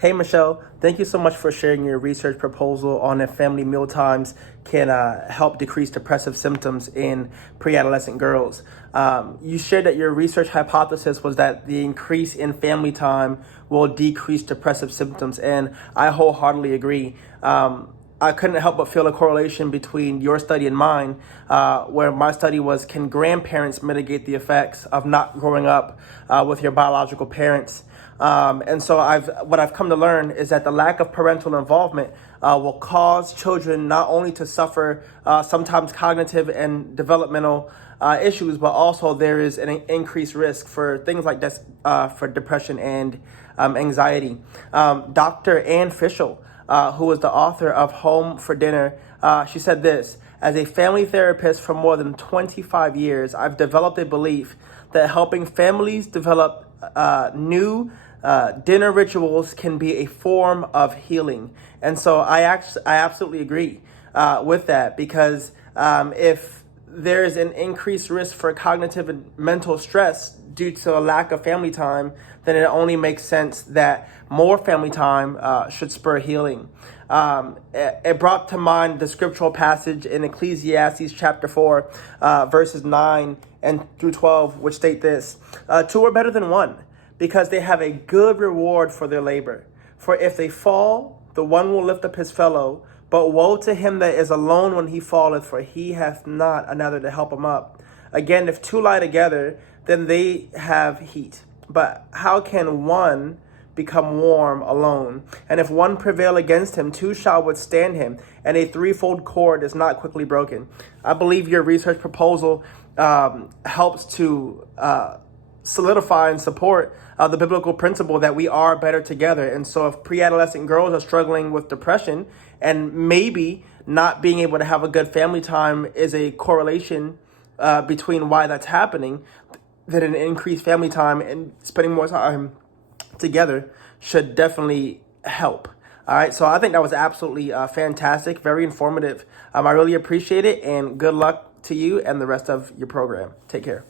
Hey, Michelle, thank you so much for sharing your research proposal on if family meal times can help decrease depressive symptoms in pre-adolescent girls. You shared that your research hypothesis was that the increase in family time will decrease depressive symptoms, and I wholeheartedly agree. I couldn't help but feel a correlation between your study and mine, where my study was, can grandparents mitigate the effects of not growing up with your biological parents? And so what I've come to learn is that the lack of parental involvement will cause children not only to suffer sometimes cognitive and developmental issues, but also there is an increased risk for things like this, for depression and anxiety. Dr. Ann Fishel, who was the author of Home for Dinner, she said this: as a family therapist for more than 25 years, I've developed a belief that helping families develop new dinner rituals can be a form of healing. And so I absolutely agree with that, because if there is an increased risk for cognitive and mental stress due to a lack of family time, then it only makes sense that more family time should spur healing. It brought to mind the scriptural passage in Ecclesiastes chapter 4, verses 9 and through 12, which state this: two are better than one, because they have a good reward for their labor. For if they fall, the one will lift up his fellow. But woe to him that is alone when he falleth, for he hath not another to help him up. Again, if two lie together, then they have heat. But how can one become warm alone? And if one prevail against him, two shall withstand him, and a threefold cord is not quickly broken. I believe your research proposal helps to solidify and support the biblical principle that we are better together. And so if pre-adolescent girls are struggling with depression and maybe not being able to have a good family time is a correlation between why that's happening, then an increased family time and spending more time together should definitely help. All right, so I think that was absolutely fantastic, very informative. I really appreciate it, and good luck to you and the rest of your program. Take care.